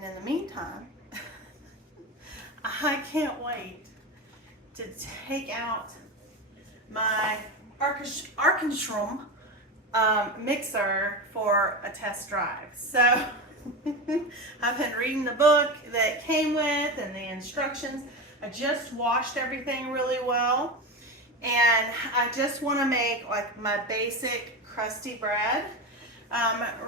And in the meantime, I can't wait to take out my Arkenstrom mixer for a test drive. So I've been reading the book that came with and the instructions. I just washed everything really well, and I just want to make like my basic crusty bread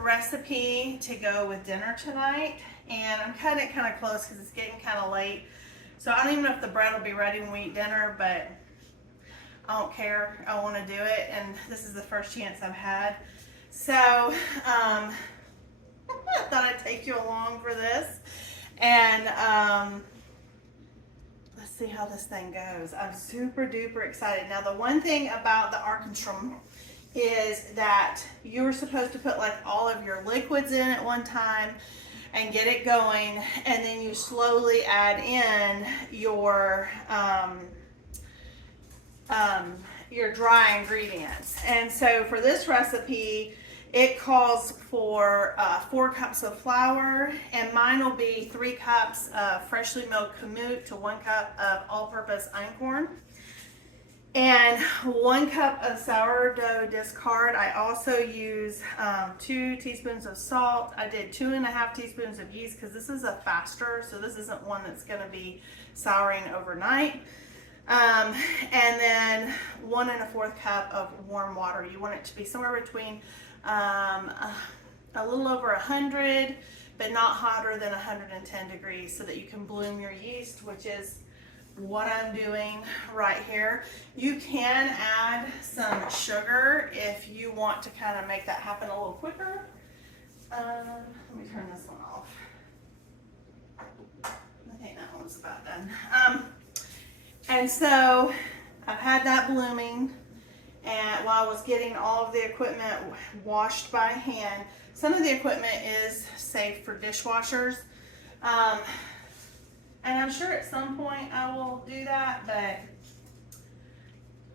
recipe to go with dinner tonight. And I'm cutting it kind of close because it's getting kind of late, so I don't even know if the bread will be ready when we eat dinner, but I don't care. I want to do it, and this is the first chance I've had. So I thought I'd take you along for this, and let's see how this thing goes. I'm super duper excited. Now, the one thing about the Arkenstrom is that you were supposed to put like all of your liquids in at one time and get it going, and then you slowly add in your dry ingredients. And so for this recipe, it calls for 4 cups of flour, and mine will be 3 cups of freshly milled kamut to 1 cup of all-purpose einkorn, and 1 cup of sourdough discard. I also use 2 teaspoons of salt. I did 2.5 teaspoons of yeast because this is a faster, so this isn't one that's going to be souring overnight. And then 1 1/4 cup of warm water. You want it to be somewhere between a little over 100, but not hotter than 110 degrees, so that you can bloom your yeast, which is what I'm doing right here. You can add some sugar if you want to kind of make that happen a little quicker. Let me turn this one off. I think that one's about done. And so I've had that blooming, and while I was getting all of the equipment washed by hand. Some of the equipment is safe for dishwashers. And I'm sure at some point I will do that, but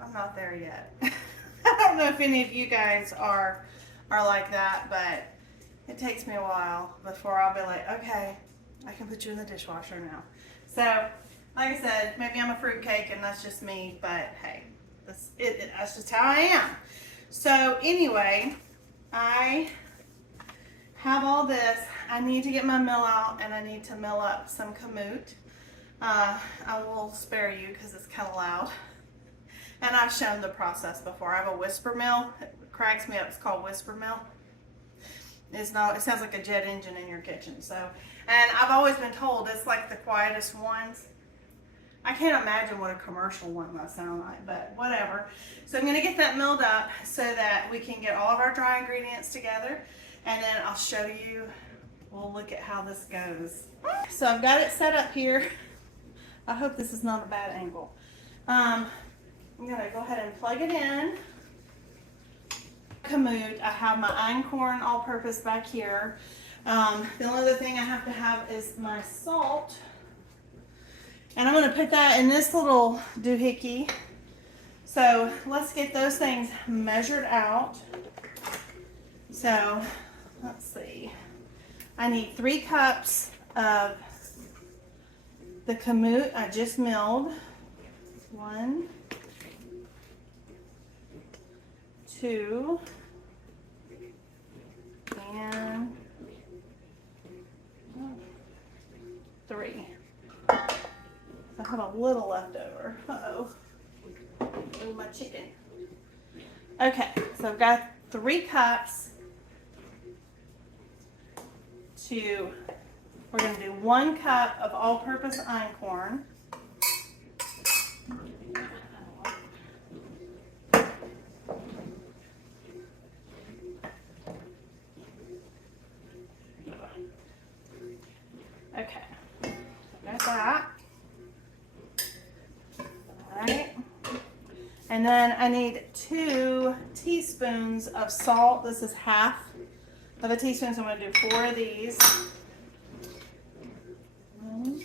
I'm not there yet. I don't know if any of you guys are like that, but it takes me a while before I'll be like, okay, I can put you in the dishwasher now. So, like I said, maybe I'm a fruitcake and that's just me, but hey, that's just how I am. So anyway, I have all this. I need to get my mill out, and I need to mill up some kamut. I will spare you because it's kind of loud. And I've shown the process before. I have a whisper mill. It cracks me up. It's called whisper mill. It's not, it sounds like a jet engine in your kitchen. So, and I've always been told it's like the quietest ones. I can't imagine what a commercial one must sound like, but whatever. So I'm going to get that milled up so that we can get all of our dry ingredients together, and then I'll show you. We'll look at how this goes. So I've got it set up here. I hope this is not a bad angle. I'm going to go ahead and plug it in. Kamut. I have my einkorn all-purpose back here. The only other thing I have to have is my salt. And I'm going to put that in this little doohickey. So let's get those things measured out. So let's see. I need 3 cups of the kamut I just milled. 1, 2, and 3. I have a little left over. Uh-oh. Ooh, my chicken. Okay, so I've got 3 cups we're going to do 1 cup of all-purpose einkorn. Okay, got that. Alright. And then I need 2 teaspoons of salt. This is half of a teaspoon, so I'm going to do 4 of these. 1,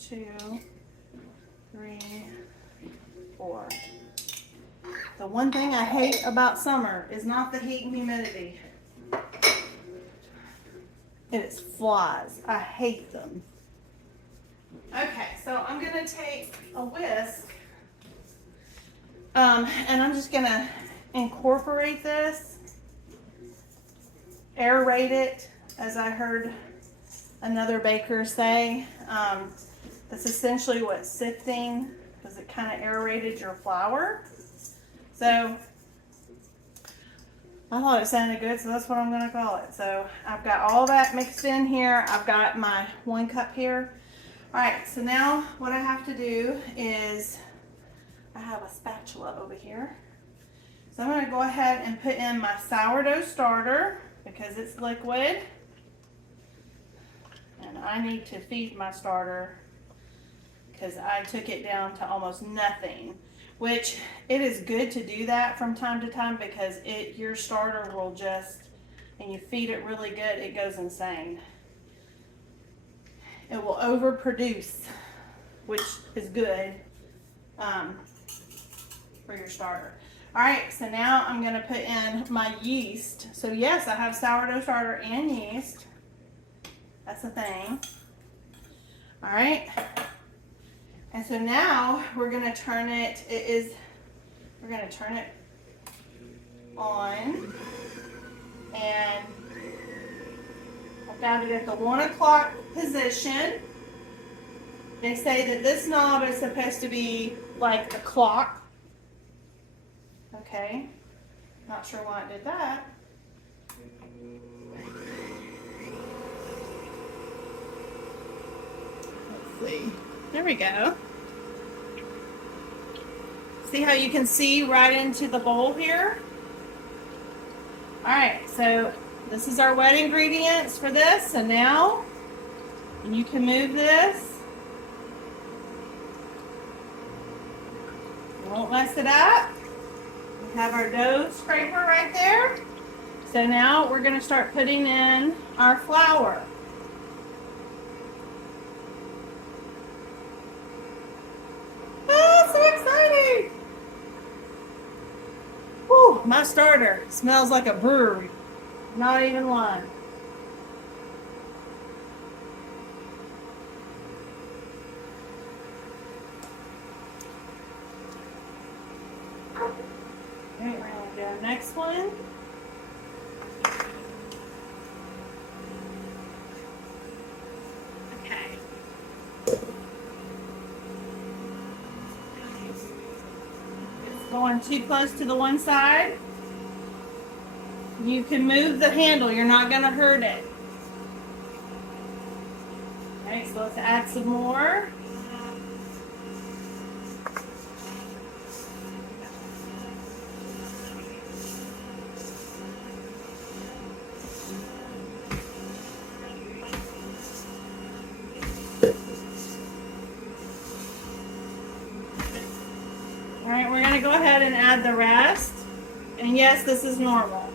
2, 3, 4. The one thing I hate about summer is not the heat and humidity. It is flies. I hate them. Okay, so I'm gonna take a whisk, and I'm just gonna incorporate this, aerate it, as I heard another baker say. That's essentially what sifting, because it kind of aerated your flour. So I thought it sounded good, so that's what I'm gonna call it. So I've got all that mixed in here. I've got my 1 cup here. All right, so now what I have to do is, I have a spatula over here. So I'm gonna go ahead and put in my sourdough starter because it's liquid. And I need to feed my starter because I took it down to almost nothing, which it is good to do that from time to time because your starter will just, and you feed it really good, it goes insane. It will overproduce, which is good for your starter. All right, so now I'm gonna put in my yeast. So yes, I have sourdough starter and yeast. That's a thing. All right. And so now we're gonna turn it, we're gonna turn it on, and I've got it at the 1 o'clock position. They say that this knob is supposed to be like a clock. Okay, not sure why it did that. Let's see. There we go. See how you can see right into the bowl here? All right, so this is our wet ingredients for this. And now you can move this. Won't mess it up. We have our dough scraper right there. So now we're going to start putting in our flour. Oh, so exciting! Whew, my starter smells like a brewery. Not even one. Okay, we're going to do next one. Okay. It's going too close to the one side. You can move the handle. You're not going to hurt it. Okay, so let's add some more. All right, we're going to go ahead and add the rest. And yes, this is normal.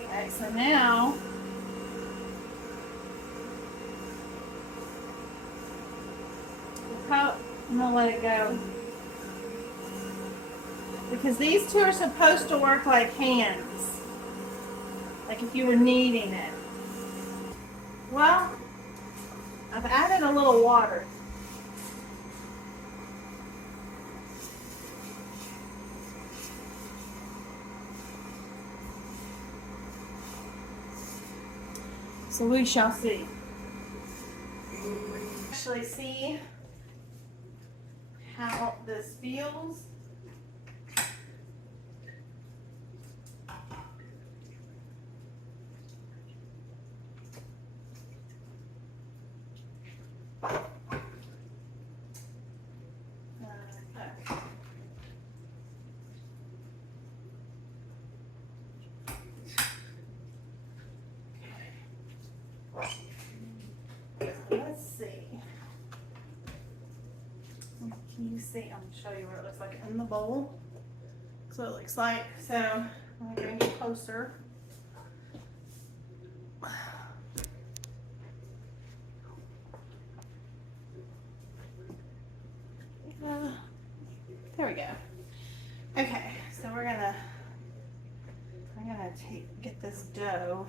All right, so now I'm going to let it go. Because these two are supposed to work like hands. Like if you were kneading it. Well, I've added a little water. So we shall see. Actually see how this feels. Let's see. Can you see? I'm going to show you what it looks like in the bowl. So it looks like. So I'm going to get closer. There we go. Okay, so I'm gonna get this dough.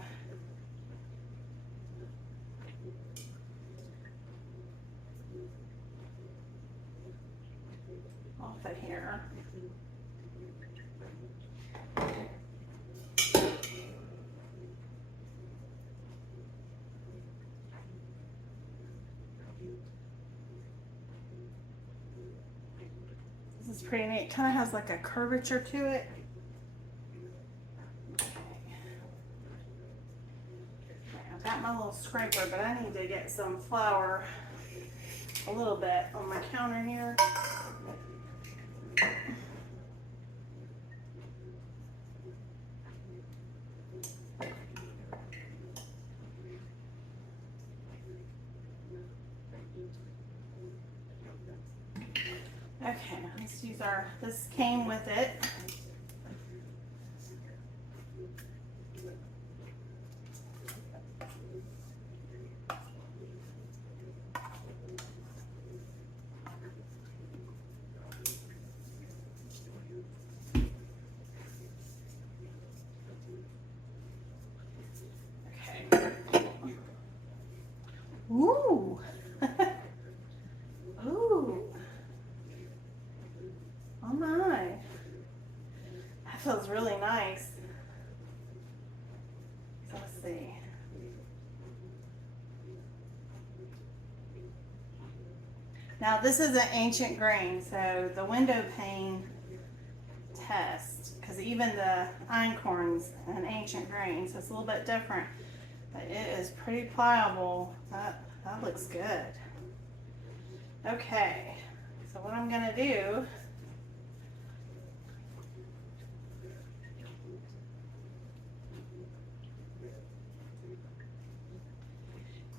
Off of here. This is pretty neat. Kind of has like a curvature to it. Okay. I've got my little scraper, but I need to get some flour a little bit on my counter here. Okay, let's use this came with it. Okay. Ooh. Ooh. Oh my. That feels really nice. So let's see. Now this is an ancient grain, so the window pane test, because even the einkorn's an ancient grain, so it's a little bit different, but it is pretty pliable. That looks good. Okay, so what I'm gonna do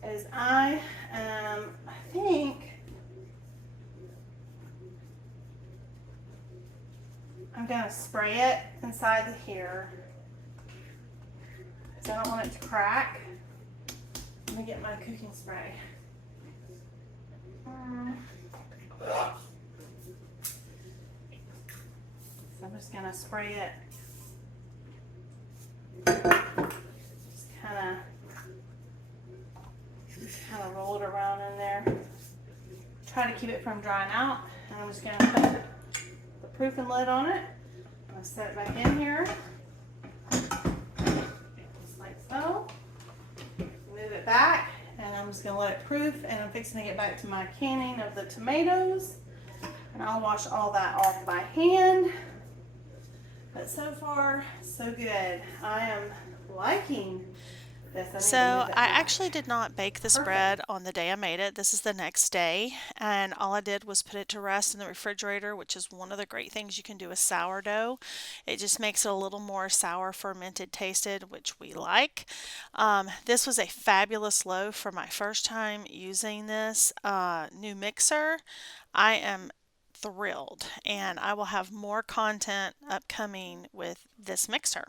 is I think I'm gonna spray it inside here because I don't want it to crack. Let me get my cooking spray. So I'm just gonna spray it. Just kind of roll it around in there. Try to keep it from drying out. And I'm just gonna put the proofing lid on it. I'm gonna set it back in here. Just like so. Move it back. And I'm just gonna let it proof, and I'm fixing to get back to my canning of the tomatoes. And I'll wash all that off by hand. But so far, so good. I am liking this. So I actually did not bake this bread on the day I made it. This is the next day, and all I did was put it to rest in the refrigerator, which is one of the great things you can do with sourdough. It just makes it a little more sour fermented tasted, which we like. This was a fabulous loaf for my first time using this new mixer. I am thrilled, and I will have more content upcoming with this mixer.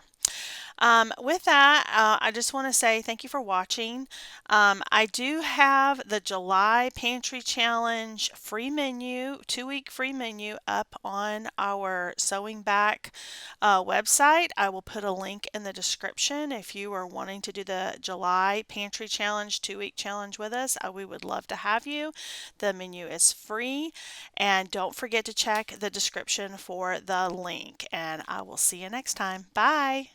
With that, I just want to say thank you for watching. I do have the July Pantry Challenge free menu, 2-week free menu up on our Sewing Back website. I will put a link in the description if you are wanting to do the July Pantry Challenge 2-week challenge with us. We would love to have you. The menu is free, and don't forget to check the description for the link, and I will see you next time. Bye.